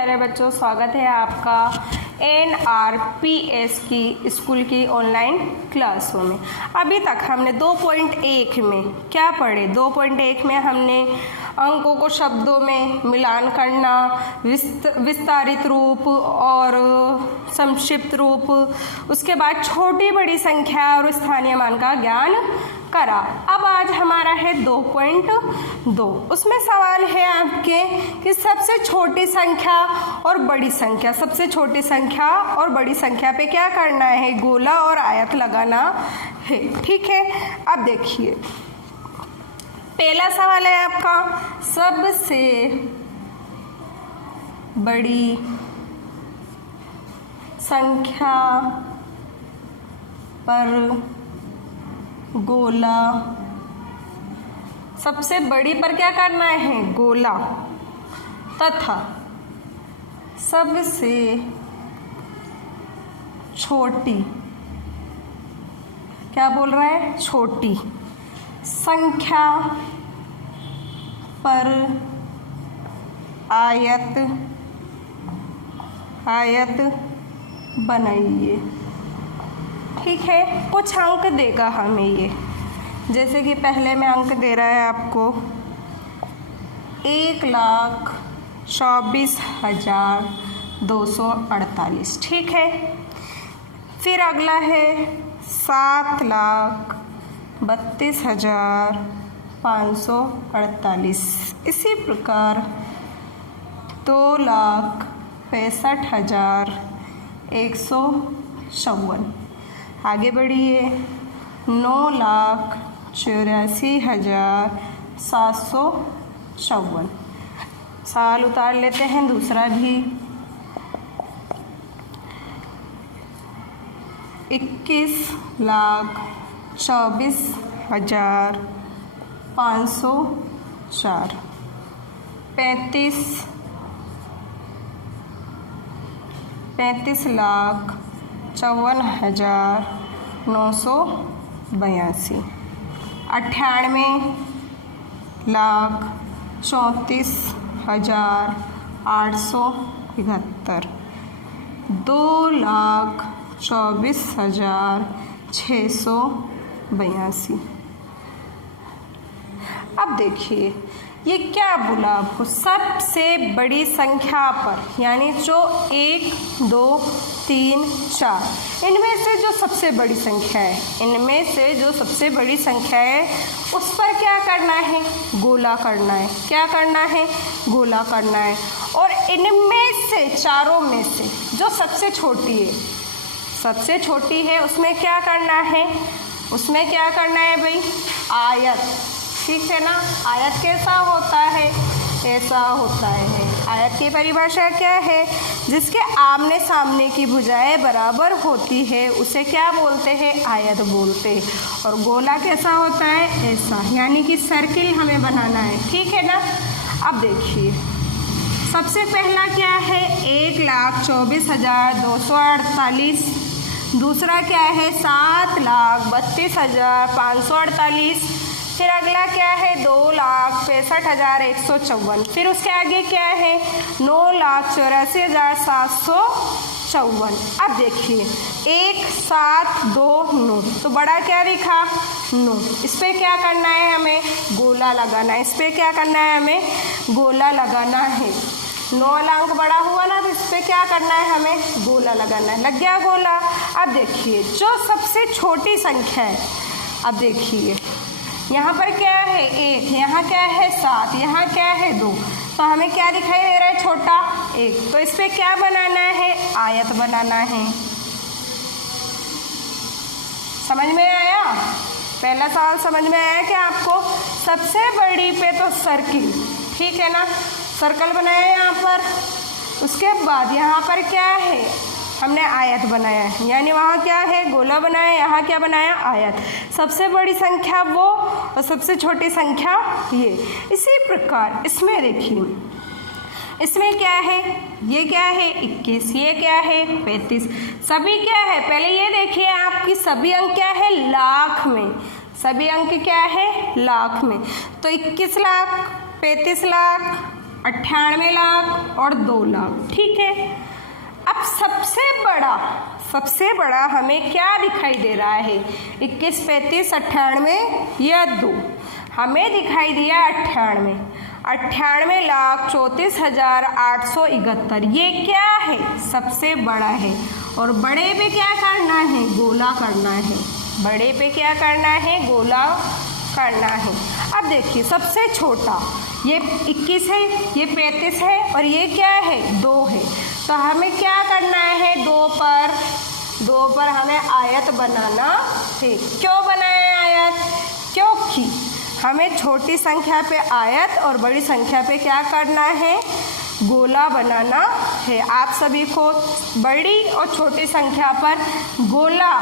प्यारे बच्चों, स्वागत है आपका NRPS की स्कूल की ऑनलाइन क्लासों में। अभी तक हमने 2.1 में क्या पढ़े? 2.1 में हमने अंकों को शब्दों में मिलान करना, विस्तारित रूप और संक्षिप्त रूप, उसके बाद छोटी बड़ी संख्या और स्थानीय मान का ज्ञान करा। अब आज हमारा है 2.2। उसमें सवाल है आपके कि सबसे छोटी संख्या और बड़ी संख्या, सबसे छोटी संख्या और बड़ी संख्या पे क्या करना है? गोला और आयत लगाना है। ठीक है, अब देखिए पहला सवाल है आपका, सबसे बड़ी संख्या पर गोला। सबसे बड़ी पर क्या करना है? गोला, तथा सबसे छोटी, क्या बोल रहा है? छोटी संख्या पर आयत बनाइए। ठीक है, कुछ अंक देगा हमें ये, जैसे कि पहले में अंक दे रहा है आपको 1,24,248। ठीक है, फिर अगला है 7,32,548। इसी प्रकार 2,65,154। आगे बढ़िए 9,84,754। सवाल उतार लेते हैं दूसरा भी, 21,24,504। 35,54,982। 98,34,871। 2,24,682। अब देखिए ये क्या बोला आपको? सबसे बड़ी संख्या पर, यानी जो 1, 2, 3, 4, इनमें से जो सबसे बड़ी संख्या है, इनमें से जो सबसे बड़ी संख्या है उस पर क्या करना है? गोला करना है। क्या करना है? गोला करना है। और इनमें से चारों में से जो सबसे छोटी है, सबसे छोटी है, उसमें क्या करना है? उसमें क्या करना है भाई? आयत। ठीक है ना? आयत कैसा होता है? ऐसा होता है। आयत की परिभाषा क्या है? जिसके आमने सामने की भुजाएं बराबर होती है उसे क्या बोलते हैं? आयत बोलते हैं। और गोला कैसा होता है? ऐसा, यानी कि सर्किल हमें बनाना है। ठीक है ना? अब देखिए सबसे पहला क्या है? 1,24,248। दूसरा क्या है? 7,32,548। फिर अगला क्या है? 2,65,154। फिर उसके आगे क्या है? 9,84,754। अब देखिए 1, 7, 2, 9, तो बड़ा क्या लिखा? 9। इस पर क्या करना है हमें? गोला लगाना है। इस पर क्या करना है हमें? गोला लगाना है। 9 वाला अंक बड़ा हुआ ना, तो इस पर क्या करना है हमें? गोला लगाना है। लग गया गोला। अब देखिए जो सबसे छोटी संख्या है, अब देखिए यहाँ पर क्या है? 1, यहाँ क्या है? 7, यहाँ क्या है? 2, तो हमें क्या दिखाई दे रहा है? छोटा 1। तो इस पर क्या बनाना है? आयत बनाना है। समझ में आया? पहला सवाल समझ में आया कि आपको? सबसे बड़ी पे तो सर्किल, ठीक है ना, सर्कल बनाया यहाँ पर। उसके बाद यहाँ पर क्या है? हमने आयत बनाया है, यानी वहाँ क्या है? गोला बनाया। यहाँ क्या बनाया? आयत। सबसे बड़ी संख्या वो और सबसे छोटी संख्या ये। इसी प्रकार इसमें देखिए, इसमें क्या है? ये क्या है? 21। ये क्या है? 35। सभी क्या है? पहले ये देखिए आपकी सभी अंक क्या है? लाख में। सभी अंक क्या है? लाख में। तो 21 लाख, 35 लाख, 98 लाख और 2 लाख। ठीक है, अब सबसे बड़ा हमें क्या दिखाई दे रहा है? 21, 35, 98 या 2? हमें दिखाई दिया 98। 98,34,871 ये क्या है? सबसे बड़ा है। और बड़े पे क्या करना है? गोला करना है। बड़े पे क्या करना है? गोला करना है। अब देखिए सबसे छोटा ये 21 है, ये 35 है और ये क्या है? 2 है। तो हमें क्या करना है? 2 पर हमें आयत बनाना है। क्यों बनाए आयत? क्योंकि हमें छोटी संख्या पे आयत और बड़ी संख्या पे क्या करना है? गोला बनाना है। आप सभी को बड़ी और छोटी संख्या पर गोला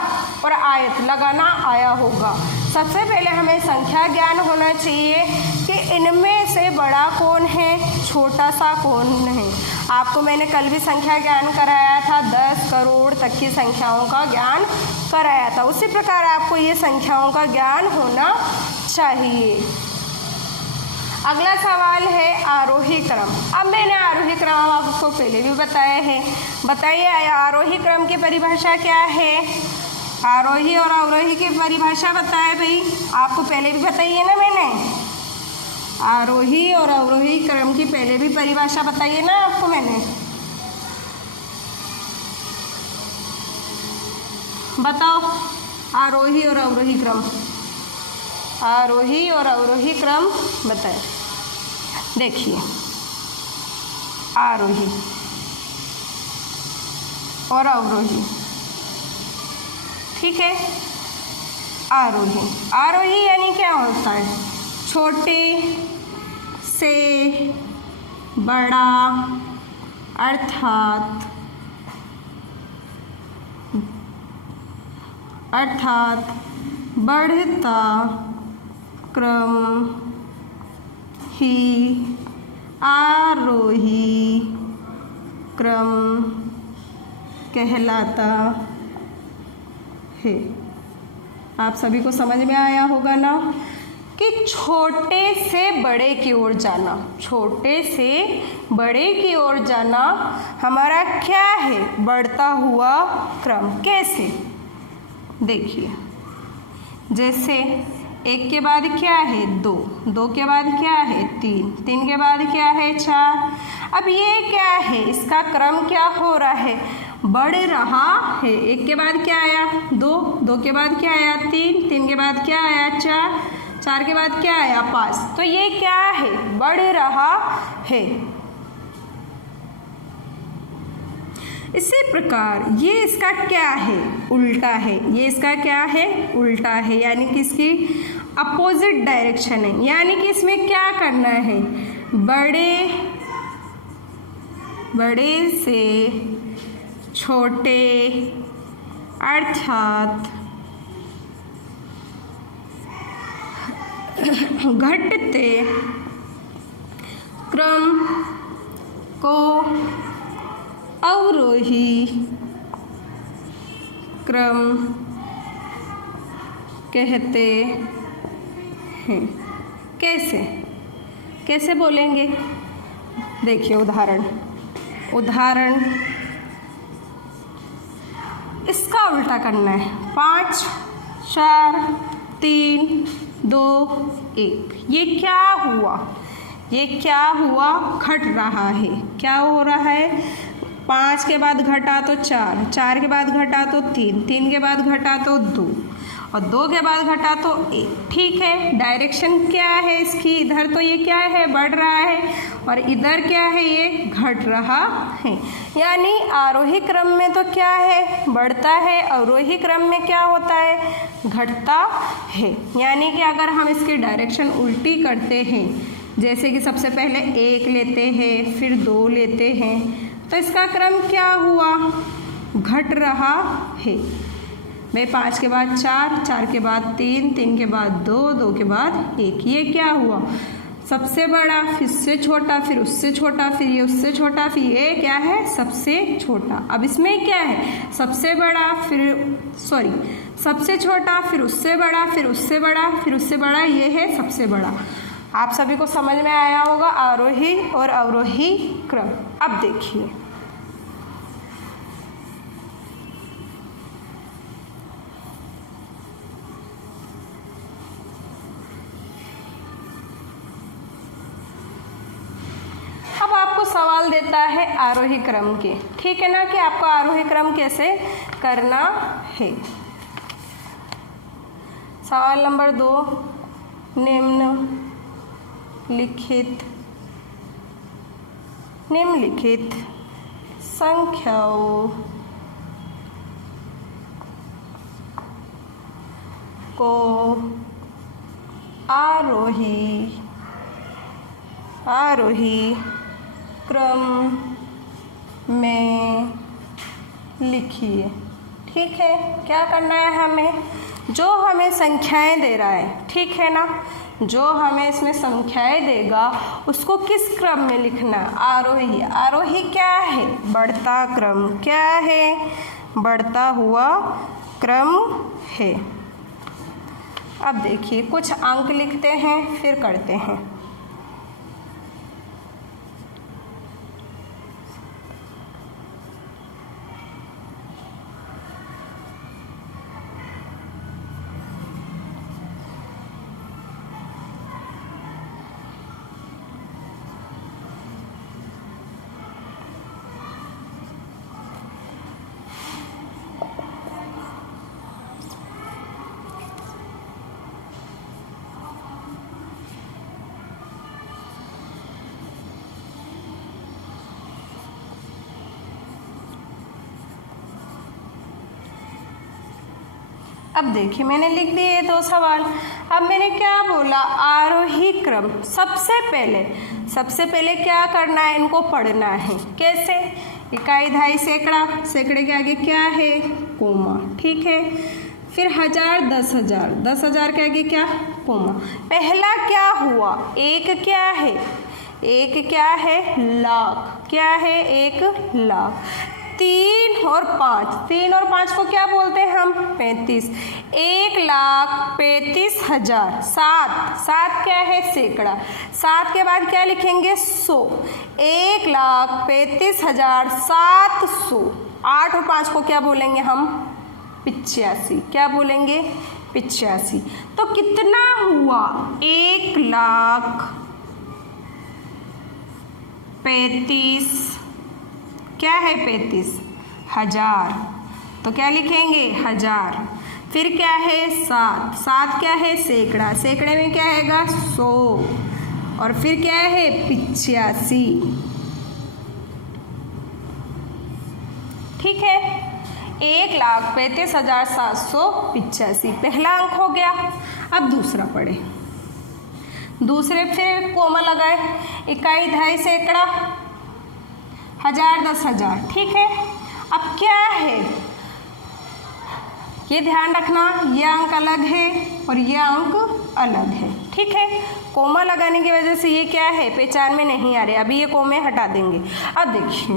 और आयत लगाना आया होगा। सबसे पहले हमें संख्या ज्ञान होना चाहिए कि इनमें से बड़ा कौन है, छोटा सा कौन है। आपको मैंने कल भी संख्या ज्ञान कराया था, 10 करोड़ तक की संख्याओं का ज्ञान कराया था। उसी प्रकार आपको ये संख्याओं का ज्ञान होना चाहिए। अगला सवाल है आरोही क्रम। अब मैंने आरोही क्रम आपको पहले भी बताया है। बताइए आरोही क्रम की परिभाषा क्या है? आरोही और अवरोही की परिभाषा बताए भाई, आपको पहले भी बताइए ना मैंने। आरोही और अवरोही क्रम की पहले भी परिभाषा बताइए ना आपको मैंने। बताओ आरोही और अवरोही क्रम। आरोही और अवरोही क्रम बताएं। देखिए आरोही और अवरोही, ठीक है। आरोही यानी क्या होता है? छोटे से बड़ा, अर्थात बढ़ता क्रम ही आरोही क्रम कहलाता है। आप सभी को समझ में आया होगा ना कि छोटे से बड़े की ओर जाना, छोटे से बड़े की ओर जाना हमारा क्या है? बढ़ता हुआ क्रम। कैसे? देखिए जैसे 1 के बाद क्या है? 2, 2 के बाद क्या है? 3, 3 के बाद क्या है? 4। अब ये क्या है? इसका क्रम क्या हो रहा है? बढ़ रहा है। 1 के बाद क्या आया? 2, 2 के बाद क्या आया? 3, 3 के बाद क्या आया? 4, 4 के बाद क्या आया? 5। तो ये क्या है? बढ़ रहा है। इसी प्रकार ये इसका क्या है? उल्टा है। ये इसका क्या है? उल्टा है, यानी कि इसकी अपोजिट डायरेक्शन है। यानी कि इसमें क्या करना है? बड़े से छोटे, अर्थात घटते क्रम को अवरोही क्रम कहते हैं। कैसे बोलेंगे? देखिए उदाहरण इसका उल्टा करना है। 5, 4, 3, 2, 1। ये क्या हुआ? घट रहा है। क्या हो रहा है? 5 के बाद घटा तो 4, 4 के बाद घटा तो 3, 3 के बाद घटा तो 2 और 2 के बाद घटा तो 1। ठीक है, डायरेक्शन क्या है इसकी? इधर तो ये क्या है? बढ़ रहा है और इधर क्या है? ये घट रहा है। यानी आरोही क्रम में तो क्या है? बढ़ता है। अवरोही क्रम में क्या होता है? घटता है। यानी कि अगर हम इसकी डायरेक्शन उल्टी करते हैं, जैसे कि सबसे पहले 1 लेते हैं, फिर 2 लेते हैं, तो इसका क्रम क्या हुआ? घट रहा है। मैं 5 के बाद 4, 4 के बाद 3, 3 के बाद 2, 2 के बाद 1। ये क्या हुआ? सबसे बड़ा, फिर उससे छोटा, फिर उससे छोटा, फिर ये उससे छोटा, फिर ये क्या है? सबसे छोटा। अब इसमें क्या है? सबसे छोटा, फिर उससे बड़ा, फिर उससे बड़ा, फिर उससे बड़ा, ये है सबसे बड़ा। आप सभी को समझ में आया होगा आरोही और अवरोही क्रम। अब देखिए सवाल देता है आरोही क्रम के, ठीक है ना, कि आपको आरोही क्रम कैसे करना है। सवाल नंबर 2, निम्नलिखित संख्याओं को आरोही क्रम में लिखिए। ठीक है, क्या करना है हमें, जो हमें संख्याएं दे रहा है, ठीक है ना, जो हमें इसमें संख्याएं देगा उसको किस क्रम में लिखना है, आरोही। आरोही क्या है, बढ़ता क्रम, क्या है, बढ़ता हुआ क्रम है। अब देखिए कुछ अंक लिखते हैं फिर करते हैं। अब देखिए मैंने लिख दिए 2 सवाल। अब मैंने क्या बोला, आरोही क्रम। सबसे पहले क्या करना है, इनको पढ़ना है। कैसे, इकाई, दहाई, सैकड़ा, सैकड़े के आगे क्या है, कोमा, ठीक है। फिर 1000, 10,000, 10,000 के आगे क्या, कोमा। पहला क्या हुआ, एक क्या है, एक क्या है, लाख, क्या है, 1 लाख। 3 और 5 को क्या बोलते हैं हम, 35। 1,35,000। 7 क्या है, सैकड़ा। 7 के बाद क्या लिखेंगे, 100। 1,35,700। 8 और 5 को क्या बोलेंगे हम, 85। क्या बोलेंगे, 85। तो कितना हुआ, 1,35,000, क्या है 35,000, तो क्या लिखेंगे 1000। फिर क्या है 7 क्या है, सैकड़ा, सैकड़े में क्या आएगा 100। और फिर क्या है 85, ठीक है। 1,35,785 पहला अंक हो गया। अब दूसरा पढ़े। दूसरे फिर कोमा लगाए, इकाई, दहाई, सैकड़ा, 1000, 10,000, ठीक है। अब क्या है, ये ध्यान रखना, ये अंक अलग है और ये अंक अलग है, ठीक है। कोमा लगाने की वजह से ये क्या है, पहचान में नहीं आ रहे, अभी ये कोमे हटा देंगे। अब देखिए,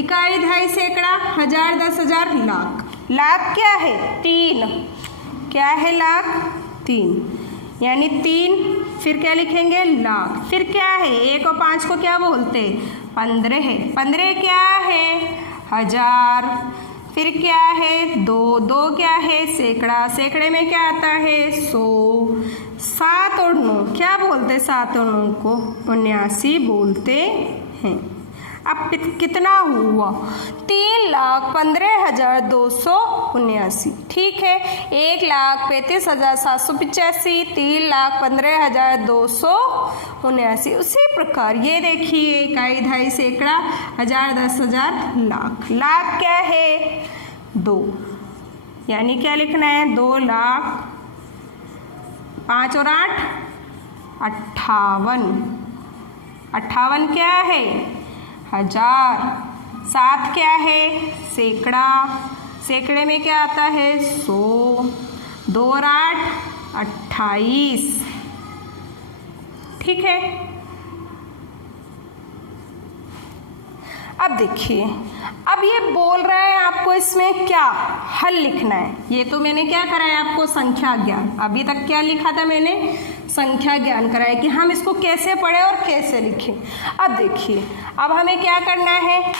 इकाई, दहाई, सैकड़ा, 1000, 10,000, लाख। लाख क्या है, 3, क्या है लाख, 3, यानी 3। फिर क्या लिखेंगे, लाख। फिर क्या है, 1 और 5 को क्या बोलते, 15 है। 15 क्या है, 1000। फिर क्या है, 2 क्या है, सैकड़ा, सैकड़े में क्या आता है, 100। 7 और 9 क्या बोलते, 7 और 9 को 79 बोलते हैं। अब कितना हुआ, 3,15,279, ठीक है। 1,35,785, 3,15,279। उसी प्रकार ये देखिए, इकाई, दहाई, सैकड़ा, 1000, 10,000, लाख। लाख क्या है, 2, यानी क्या लिखना है, 2 लाख। 5 और 8 58, 58 क्या है, 1000। 7 क्या है, सैकड़ा, सैकड़े में क्या आता है, 100। 2 और 8 28, ठीक है। अब देखिए, अब ये बोल रहा है आपको इसमें क्या हल लिखना है। ये तो मैंने क्या करा है आपको, संख्या ज्ञान। अभी तक क्या लिखा था मैंने, संख्या ज्ञान कराए कि हम इसको कैसे पढ़ें और कैसे लिखें। अब देखिए, अब हमें क्या करना है,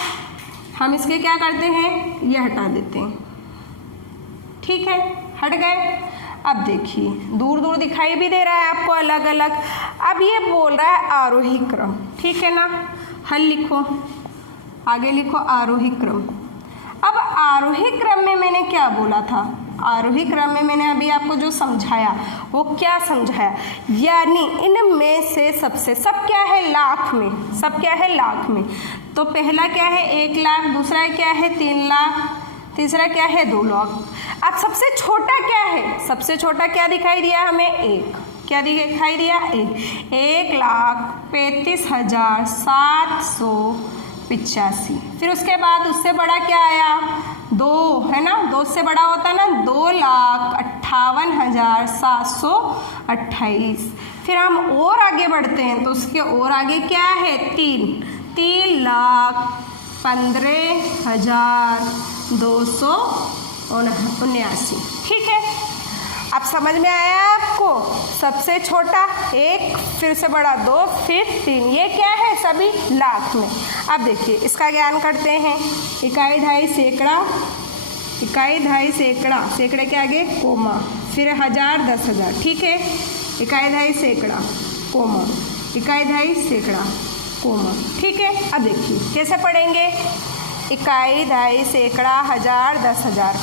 हम इसके क्या करते हैं, ये हटा देते हैं, ठीक है, हट गए। अब देखिए दूर दूर दिखाई भी दे रहा है आपको अलग अलग। अब ये बोल रहा है आरोही क्रम, ठीक है ना, हल लिखो, आगे लिखो आरोही क्रम। अब आरोही क्रम में मैंने क्या बोला था, आरोही क्रम में मैंने अभी आपको जो समझाया वो क्या समझाया, यानी इनमें से सबसे, सब क्या है लाख में, सब क्या है लाख में। तो पहला क्या है 1 लाख, दूसरा क्या है 3 लाख, तीसरा क्या है 2 लाख। अब सबसे छोटा क्या है, सबसे छोटा क्या दिखाई दिया हमें, 1, क्या दिखाई दिया 1,35,785। फिर उसके बाद उससे बड़ा क्या आया 2, है ना, 2 से बड़ा होता है ना 2,58,728। फिर हम और आगे बढ़ते हैं तो उसके और आगे क्या है 3,15,279, ठीक है। अब समझ में आया आपको, सबसे छोटा 1, फिर से बड़ा 2, फिर 3, ये क्या है सभी लाख में। अब देखिए इसका ज्ञान करते हैं, इकाई ढाई सैकड़ा, इकाई ढाई सैकड़ा, सैकड़े के आगे कोमा, फिर 1000 10,000, ठीक है, इकाई ढाई सैकड़ा कोमा, इकाई ढाई सैकड़ा कोमा, ठीक है। अब देखिए कैसे पढ़ेंगे, इकाई ढाई सैकड़ा 1000 10,000,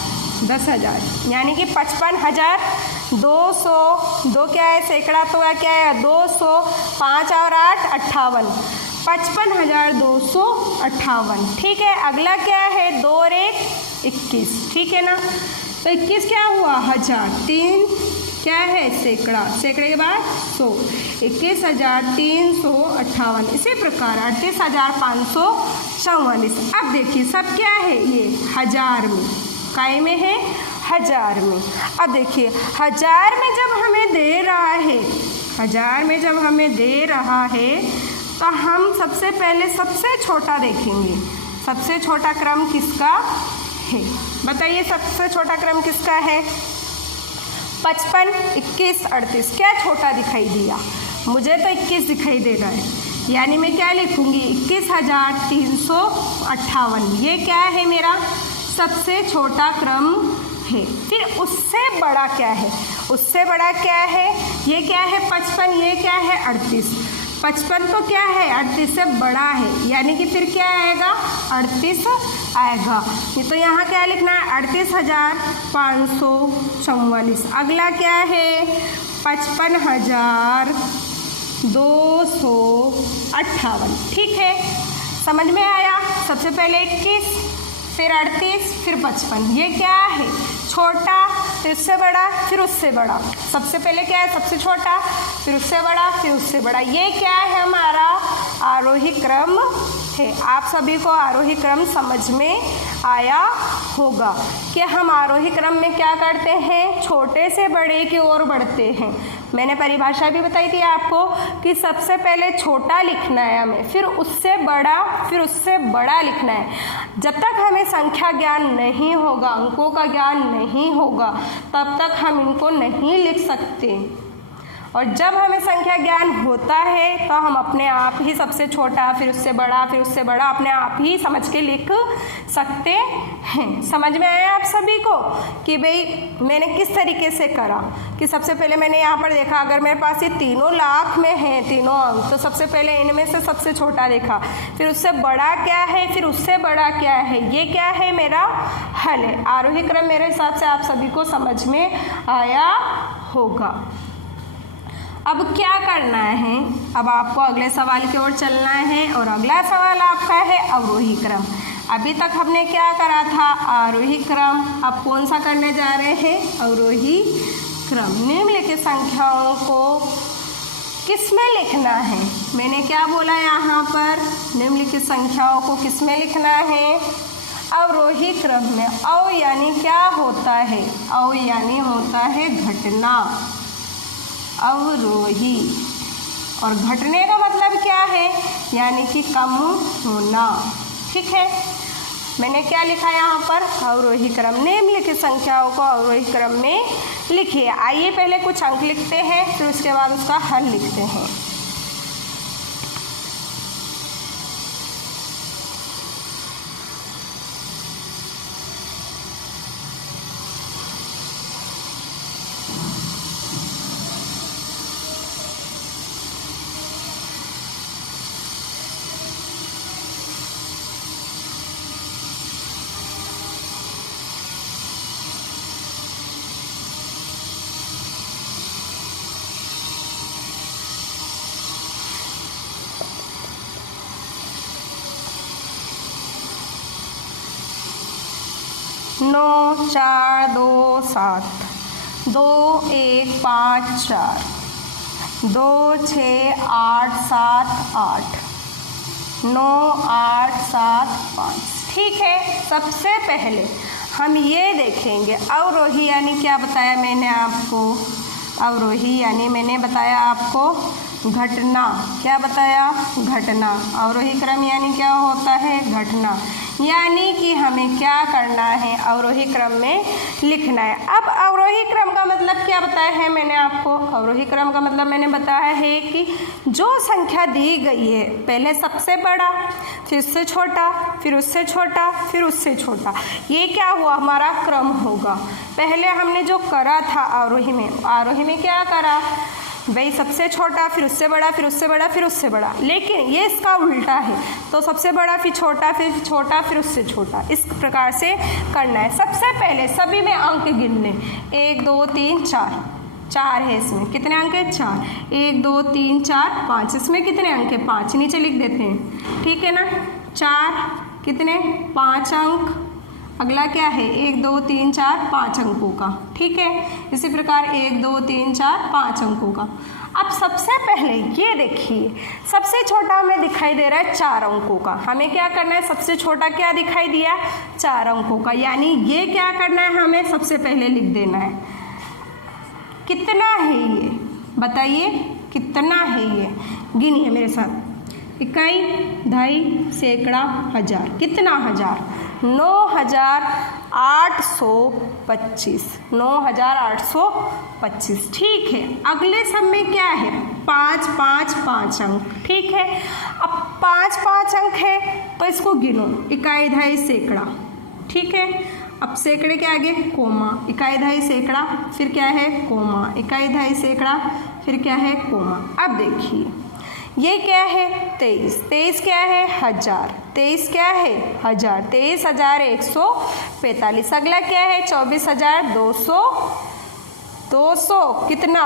10,000 यानी कि 55,200, 2 क्या है सैकड़ा तो क्या है 200, 5 और 8 58, 55,258, ठीक है। अगला क्या है 2 और 1 21, ठीक है ना। तो 21 क्या हुआ 1000, 3 क्या है सैकड़ा, सैकड़े के बाद 100, 21,358। इसी प्रकार 38,544। अब देखिए सब क्या है ये 1000 में, काय में है 1000 में। अब देखिए 1000 में जब हमें दे रहा है, 1000 में जब हमें दे रहा है तो हम सबसे पहले सबसे छोटा देखेंगे, सबसे छोटा क्रम किसका है, बताइए सबसे छोटा क्रम किसका है। 55, 21, 38, क्या छोटा दिखाई दिया, मुझे तो 21 दिखाई दे रहा है, यानी मैं क्या लिखूंगी 21,358, ये क्या है मेरा सबसे छोटा क्रम है। फिर उससे बड़ा क्या है, उससे बड़ा क्या है, ये क्या है 55, ये क्या है 38, 55 तो क्या है 38 से बड़ा है, यानी कि फिर क्या आएगा 38 आएगा। ये तो यहाँ क्या लिखना है 38,544। अगला क्या है 55,258, ठीक है, समझ में आया। सबसे पहले 21, फिर 38, फिर 55, ये क्या है छोटा, फिर उससे बड़ा, फिर उससे बड़ा। सबसे पहले क्या है सबसे छोटा, फिर उससे बड़ा, फिर उससे बड़ा, ये क्या है हमारा आरोही क्रम है। आप सभी को आरोही क्रम समझ में आया होगा कि हम आरोही क्रम में क्या करते हैं, छोटे से बड़े की ओर बढ़ते हैं। मैंने परिभाषा भी बताई थी आपको कि सबसे पहले छोटा लिखना है हमें, फिर उससे बड़ा, फिर उससे बड़ा लिखना है। जब तक हमें संख्या ज्ञान नहीं होगा, अंकों का ज्ञान नहीं होगा, तब तक हम इनको नहीं लिख सकते। और जब हमें संख्या ज्ञान होता है तो हम अपने आप ही सबसे छोटा, फिर उससे बड़ा, फिर उससे बड़ा अपने आप ही समझ के लिख सकते हैं। समझ में आया आप सभी को कि भाई मैंने किस तरीके से करा कि सबसे पहले मैंने यहाँ पर देखा, अगर मेरे पास ये तीनों लाख में हैं तीनों अंक, तो सबसे पहले इनमें से सबसे छोटा देखा, फिर उससे बड़ा क्या है, फिर उससे बड़ा क्या है, ये क्या है मेरा हल है। आरोही क्रम मेरे हिसाब से आप सभी को समझ में आया होगा। अब क्या करना है, अब आपको अगले सवाल की ओर चलना है और अगला सवाल आपका है अवरोही क्रम। अभी तक हमने क्या करा था आरोही क्रम, अब कौन सा करने जा रहे हैं अवरोही क्रम। निम्नलिखित संख्याओं को किस में लिखना है, मैंने क्या बोला यहाँ पर, निम्नलिखित संख्याओं को किस में लिखना है अवरोही क्रम में। अव यानी क्या होता है, अव यानी होता है घटना, अवरोही, और घटने का मतलब क्या है, यानी कि कम होना, ठीक है। मैंने क्या लिखा यहाँ पर, अवरोही क्रम। निम्नलिखित संख्याओं को अवरोही क्रम में लिखिए। आइए पहले कुछ अंक लिखते हैं, फिर उसके बाद उसका हल लिखते हैं। नौ, 4, 2, 7, 2, 1, 5, 4, 2, 6, 8, 7, 8, 9, 8, 7, 5। ठीक है, सबसे पहले हम ये देखेंगे अवरोही यानी क्या बताया मैंने आपको, अवरोही यानी मैंने बताया आपको घटना। क्या बताया, घटना। अवरोही क्रम यानी क्या होता है, घटना। यानी कि हमें क्या करना है, अवरोही क्रम में लिखना है। अब अवरोही क्रम का मतलब क्या बताया है मैंने आपको, अवरोही क्रम का मतलब मैंने बताया है कि जो संख्या दी गई है पहले सबसे बड़ा, फिर उससे छोटा, फिर उससे छोटा, फिर उससे छोटा, ये क्या हुआ, हमारा क्रम होगा। पहले हमने जो करा था आरोही में क्या करा भाई, सबसे छोटा, फिर उससे बड़ा, फिर उससे बड़ा, फिर उससे बड़ा। लेकिन ये इसका उल्टा है, तो सबसे बड़ा, फिर छोटा, फिर उससे छोटा, इस प्रकार से करना है। सबसे पहले सभी में अंक गिनने, 1, 2, 3, 4, 4 है इसमें, कितने अंक है, 4, 1, 2, 3, 4, 5, इसमें कितने अंक है, 5, नीचे लिख देते हैं, ठीक है ना। 4 कितने, 5 अंक। अगला क्या है, 1, 2, 3, 4, 5 अंकों का, ठीक है। इसी प्रकार 1, 2, 3, 4, 5 अंकों का। अब सबसे पहले ये देखिए, सबसे छोटा हमें दिखाई दे रहा है 4 अंकों का। हमें क्या करना है, सबसे छोटा क्या दिखाई दिया, 4 अंकों का, यानी ये क्या करना है, हमें सबसे पहले लिख देना है। कितना है ये, बताइए कितना है ये, गिनिए मेरे साथ, इकाई, दहाई, सैकड़ा, हजार, कितना हजार, 9,825, 9,825, ठीक है। अगले सब में क्या है, 5, 5, 5 अंक, ठीक है। अब 5, 5 अंक है तो इसको गिनो, इकाई, दहाई, सैकड़ा, ठीक है। अब सैकड़े के आगे कोमा, इकाई, दहाई, सैकड़ा, फिर क्या है, कोमा, इकाई, दहाई, सैकड़ा, फिर क्या है, कोमा। अब देखिए ये क्या है, 23, 23 क्या है, हजार, 23 क्या है, हजार, 23,145। अगला क्या है, 24,200, 200 कितना,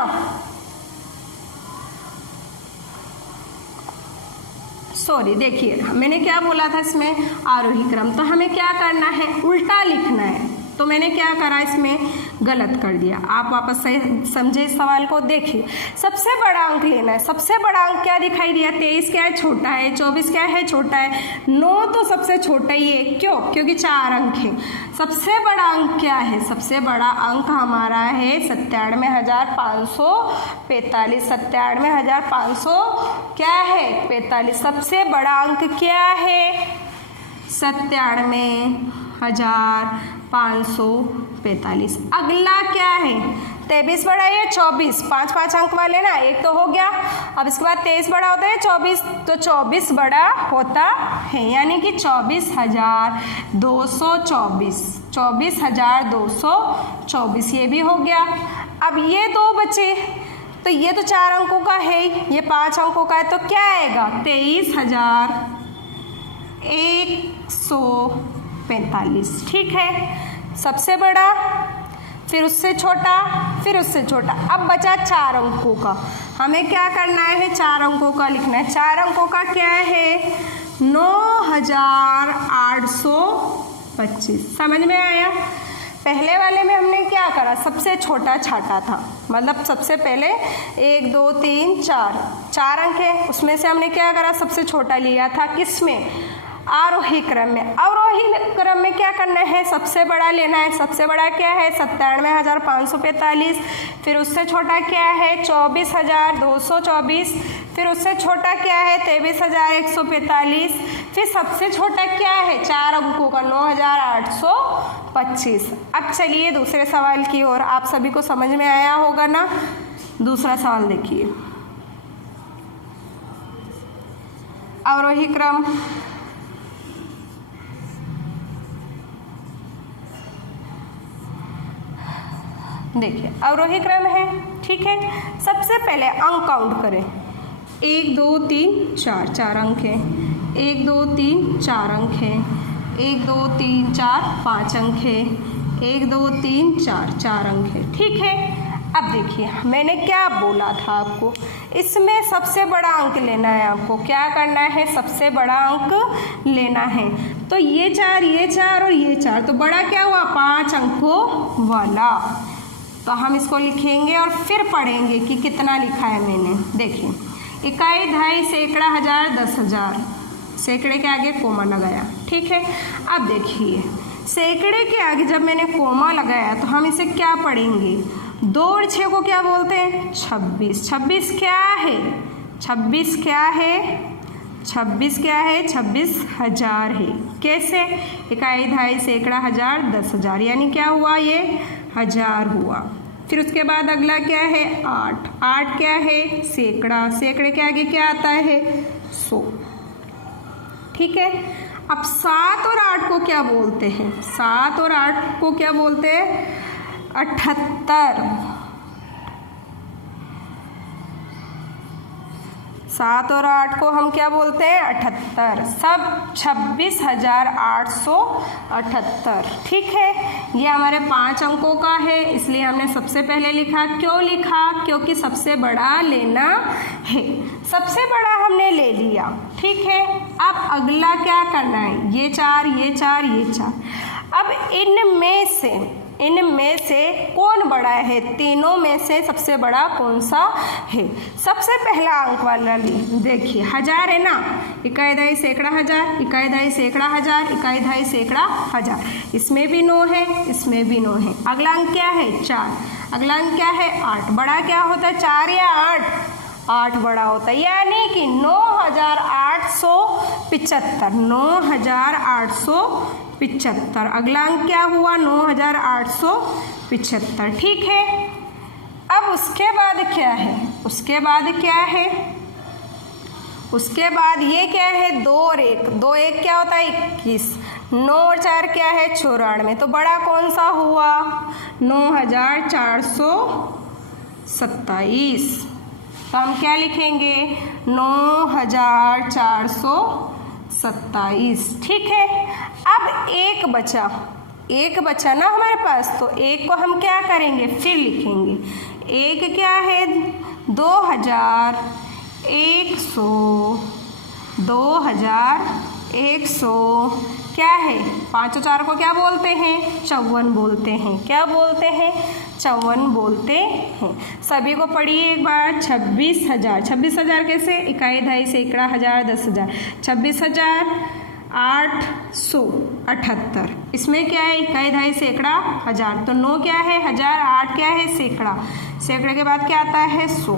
सॉरी देखिए मैंने क्या बोला था इसमें, आरोही क्रम, तो हमें क्या करना है, उल्टा लिखना है। तो मैंने क्या करा, इसमें गलत कर दिया। आप वापस सही समझे इस सवाल को, देखिए सबसे बड़ा अंक लेना है। सबसे बड़ा अंक क्या दिखाई दिया, 23 क्या है, छोटा है, 24 क्या है, छोटा है, 9 तो सबसे छोटा ही है, क्यों, क्योंकि 4 अंक है। सबसे बड़ा अंक क्या है, सबसे बड़ा अंक हमारा है 97,545, 97,500 क्या है, 45। सबसे बड़ा अंक क्या है, 97,545। अगला क्या है, 23 बड़ा है, 24, 5 5 अंक वाले ना, एक तो हो गया। अब इसके बाद 23 बड़ा होता है 24, तो 24 बड़ा होता है, यानी कि 24,224, 24,224, ये भी हो गया। अब ये 2 बचे, तो ये तो 4 अंकों का है, ये 5 अंकों का है, तो क्या आएगा, 23,145, ठीक है। सबसे बड़ा, फिर उससे छोटा, फिर उससे छोटा। अब बचा 4 अंकों का, हमें क्या करना है, 4 अंकों का लिखना है। 4 अंकों का क्या है, 9,825। समझ में आया। पहले वाले में हमने क्या करा, सबसे छोटा छाटा था, मतलब सबसे पहले 1 2 3 4 अंक है, उसमें से हमने क्या करा, सबसे छोटा लिया था, किसमें, आरोही क्रम में। अवरोही क्रम में क्या करना है, सबसे बड़ा लेना है। सबसे बड़ा क्या है, 97,545, फिर उससे छोटा क्या है, 24,224, फिर उससे छोटा क्या है 23,145, फिर सबसे छोटा क्या है 4 अंकों का 9,825। अब चलिए दूसरे सवाल की ओर। आप सभी को समझ में आया होगा ना। दूसरा सवाल देखिए, अवरोही क्रम। देखिए अवरोही क्रम है, ठीक है। सबसे पहले अंक काउंट करें। 1 2 3 4, 4 अंक हैं। 1 2 3 4 अंक हैं। 1 2 3 4 5 अंक है। 1 2 3 4, 4 अंक है, ठीक है। अब देखिए मैंने क्या बोला था आपको, इसमें सबसे बड़ा अंक लेना है। आपको क्या करना है, सबसे बड़ा अंक लेना है। तो ये 4 और ये 4, तो बड़ा क्या हुआ 5 अंकों वाला। तो हम इसको लिखेंगे और फिर पढ़ेंगे कि कितना लिखा है मैंने। देखिए इकाई, दहाई, सैकड़ा, हजार, 10,000, सैकड़े के आगे कोमा लगाया, ठीक है। अब देखिए सैकड़े के आगे जब मैंने कोमा लगाया तो हम इसे क्या पढ़ेंगे, 2 और 6 को क्या बोलते हैं 26। 26 क्या है, 26 क्या है, 26 क्या है, 26,000 है। कैसे, इकाई, दहाई, सैकड़ा, हजार, 10,000, यानी क्या हुआ ये 1000 हुआ। फिर उसके बाद अगला क्या है 8, 8 क्या है सैकड़ा, सैकड़े के आगे क्या आता है 100, ठीक है। अब 7 और 8 को क्या बोलते हैं, 7 और 8 को क्या बोलते हैं 78। 7 और 8 को हम क्या बोलते हैं 78। सब 26,878, ठीक है। ये हमारे 5 अंकों का है, इसलिए हमने सबसे पहले लिखा। क्यों लिखा, क्योंकि सबसे बड़ा लेना है। सबसे बड़ा हमने ले लिया, ठीक है। अब अगला क्या करना है, ये 4, ये 4, ये 4। अब इनमें से कौन बड़ा है, तीनों में से सबसे बड़ा कौन सा है। सबसे पहला अंक वाला देखिए 1000 है ना, इकाई, दहाई, सैकड़ा, हजार, इकाई, दहाई, सैकड़ा, हजार, इकाई, दहाई, सैकड़ा, हजार। इसमें भी 9 है, इसमें भी 9 है। अगला अंक क्या है 4, अगला अंक क्या है 8। बड़ा क्या होता है 4 या 8, 8 बड़ा होता है, यानी कि 9,875, 9,875। अगला अंक क्या हुआ 9,875, ठीक है। अब उसके बाद क्या है, उसके बाद क्या है, उसके बाद ये क्या है 2 और 1, 2 1 क्या होता है 21, 9 और 4 क्या है 94। तो बड़ा कौन सा हुआ 9,427। तो हम क्या लिखेंगे 9,427, ठीक है। अब एक बचा ना हमारे पास, तो एक को हम क्या करेंगे फिर लिखेंगे। एक क्या है 2,100 क्या है 5 और 4 को क्या बोलते हैं 54 बोलते हैं। क्या बोलते हैं 54 बोलते हैं। सभी को पढ़िए एक बार। 26,000 कैसे, इकाई, दहाई, सैकड़ा, हजार, 10,000। 26,878, इसमें क्या है इकाई, दहाई, सैकड़ा, हजार। तो 9 क्या है 1000, 8 क्या है सैकड़ा, सैकड़े के बाद क्या आता है 100।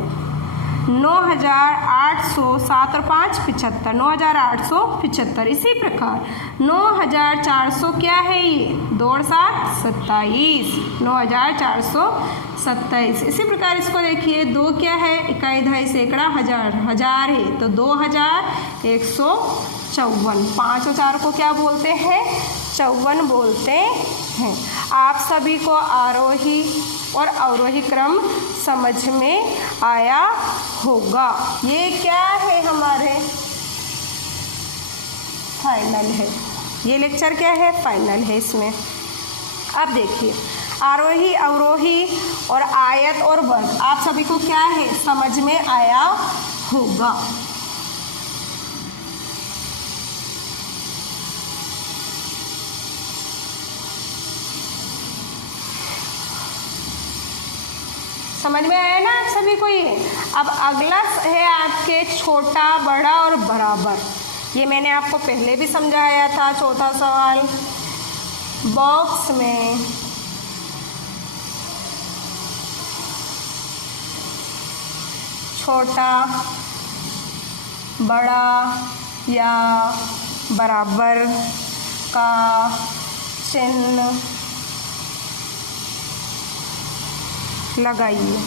9,800, 7 और 5 75, 9,875। इसी प्रकार 9,400 क्या है ये 2 और 7 27, 9,427। इसी प्रकार इसको देखिए 2 क्या है इकाई, दहाई, सैकड़ा, हजार, हजार है, तो 2,154। 5 और 4 को क्या बोलते हैं 54 बोलते हैं। आप सभी को आरोही और अवरोही क्रम समझ में आया होगा। ये क्या है हमारे फाइनल है, ये लेक्चर क्या है फाइनल है इसमें। अब देखिए आरोही, अवरोही और आयत और वर्ग आप सभी को क्या है समझ में आया होगा। समझ में आया ना आप सभी को ये। अब अगला है आपके छोटा, बड़ा और बराबर। ये मैंने आपको पहले भी समझाया था। चौथा सवाल, बॉक्स में छोटा, बड़ा या बराबर का चिन्ह लगाइए।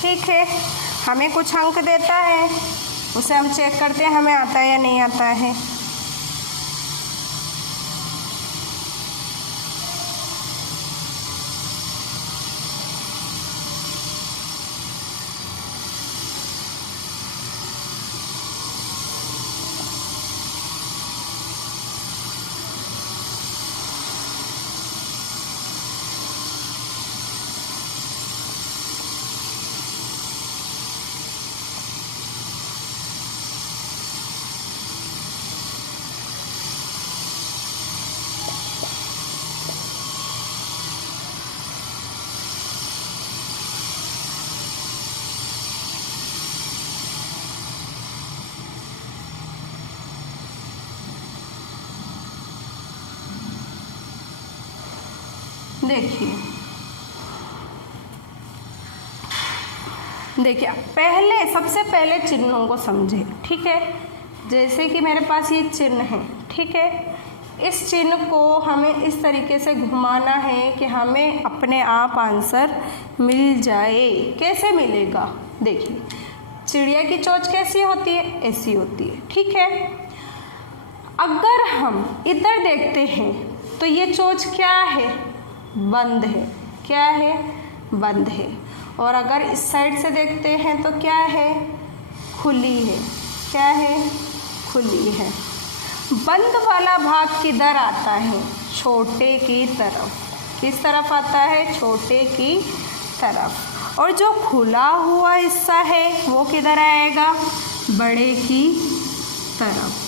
ठीक है, हमें कुछ अंक देता है, उसे हम चेक करते हैं हमें आता है या नहीं आता है। देखिए सबसे पहले चिन्हों को समझे। ठीक है, जैसे कि मेरे पास ये चिन्ह है। ठीक है, इस चिन्ह को हमें इस तरीके से घुमाना है कि हमें अपने आप आंसर मिल जाए। कैसे मिलेगा? देखिए, चिड़िया की चोंच कैसी होती है? ऐसी होती है। ठीक है, अगर हम इधर देखते हैं तो ये चोंच क्या है? बंद है। क्या है? बंद है। और अगर इस साइड से देखते हैं तो क्या है? खुली है। क्या है? खुली है। बंद वाला भाग किधर आता है? छोटे की तरफ। किस तरफ आता है? छोटे की तरफ। और जो खुला हुआ हिस्सा है वो किधर आएगा? बड़े की तरफ।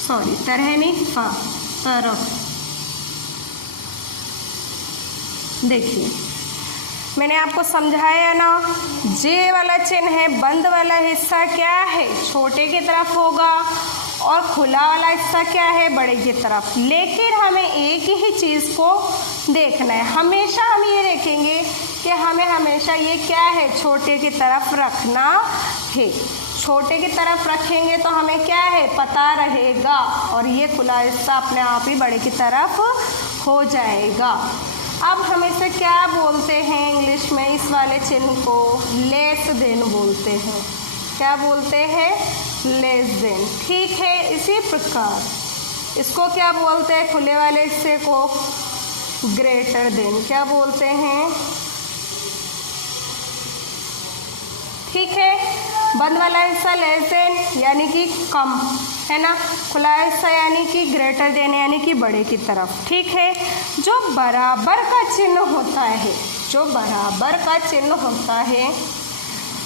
सॉरी, तरह नहीं, हाँ, तरफ। देखिए, मैंने आपको समझाया ना, जे वाला चिन्ह है, बंद वाला हिस्सा क्या है? छोटे की तरफ होगा, और खुला वाला हिस्सा क्या है? बड़े की तरफ। लेकिन हमें एक ही चीज़ को देखना है। हमेशा हम ये देखेंगे कि हमें हमेशा ये क्या है? छोटे की तरफ रखना है। छोटे की तरफ रखेंगे तो हमें क्या है? पता रहेगा, और ये खुला हिस्सा अपने आप ही बड़े की तरफ हो जाएगा। अब हम इसे क्या बोलते हैं इंग्लिश में? इस वाले चिन्ह को लेस देन बोलते हैं। क्या बोलते हैं? Less than. ठीक है, इसी प्रकार इसको क्या बोलते हैं? खुले वाले हिस्से को ग्रेटर देन। क्या बोलते हैं? ठीक है, बंद वाला हिस्सा लेस देन यानी कि कम, है ना। खुला हिस्सा यानी कि ग्रेटर देन यानी कि बड़े की तरफ। ठीक है, जो बराबर का चिन्ह होता है, जो बराबर का चिन्ह होता है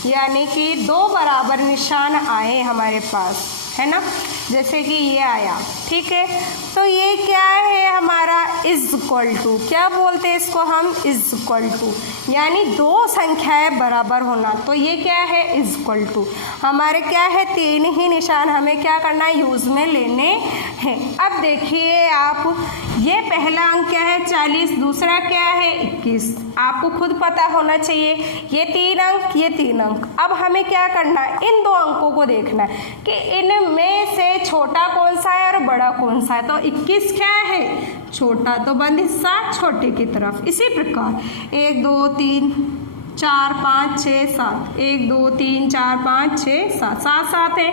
यानी कि दो बराबर निशान आए हमारे पास, है ना, जैसे कि ये आया। ठीक है, तो ये क्या है हमारा? Is equal to. क्या बोलते हैं इसको हम? इज इक्वल टू, यानी दो संख्याएं बराबर होना। तो ये क्या है? Is equal to. हमारे क्या है? तीन ही निशान हमें क्या करना है? यूज़ में लेने हैं। अब देखिए आप, ये पहला अंक क्या है? 40। दूसरा क्या है? 21। आपको खुद पता होना चाहिए, ये 3 अंक, ये 3 अंक। अब हमें क्या करना है? इन दो अंकों को देखना है कि इनमें से छोटा कौन सा है और बड़ा कौन सा है। तो 21 क्या है? छोटा, तो बंद हिस्सा छोटे की तरफ। इसी प्रकार 1 2 3 4 5 6 7, 1 2 3 4 5 6 7, 7 है,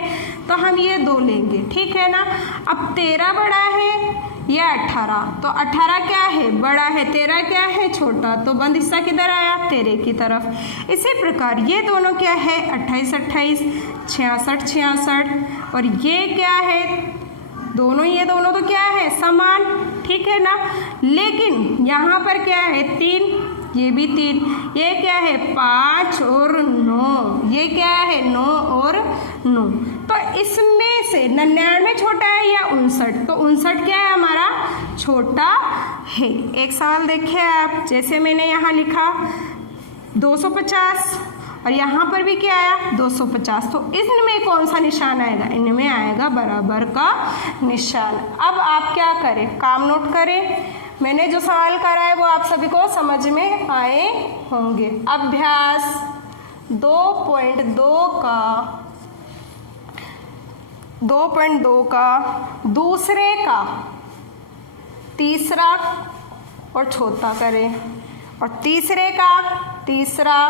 तो हम ये 2 लेंगे। ठीक है ना। अब 13 बड़ा है या 18, तो 18 क्या है? बड़ा है। 13 क्या है? छोटा, तो बंद हिस्सा किधर आया? 13 की तरफ। इसी प्रकार ये दोनों क्या है? 28 28, 66 66, और ये क्या है? दोनों, ये दोनों तो क्या है? समान। ठीक है ना। लेकिन यहाँ पर क्या है? 3, ये भी 3, ये क्या है? 5 और 9, ये क्या है? 9 और 9। तो इसमें से 99 छोटा है या 59? तो 59 क्या है हमारा? छोटा है। एक सवाल देखिए आप, जैसे मैंने यहाँ लिखा 250 और यहाँ पर भी क्या आया? 250, तो इनमें कौन सा निशान आएगा? इनमें आएगा बराबर का निशान। अब आप क्या करें? काम नोट करें। मैंने जो सवाल करा है वो आप सभी को समझ में आए होंगे। अभ्यास 2.2 का दूसरे का तीसरा और चौथा करें, और तीसरे का तीसरा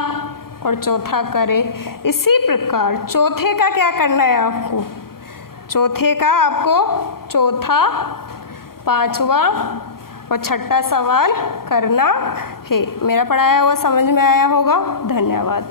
और चौथा करें। इसी प्रकार चौथे का क्या करना है आपको, चौथे का आपको चौथा, पांचवा और छठा सवाल करना है। मेरा पढ़ाया हुआ समझ में आया होगा। धन्यवाद।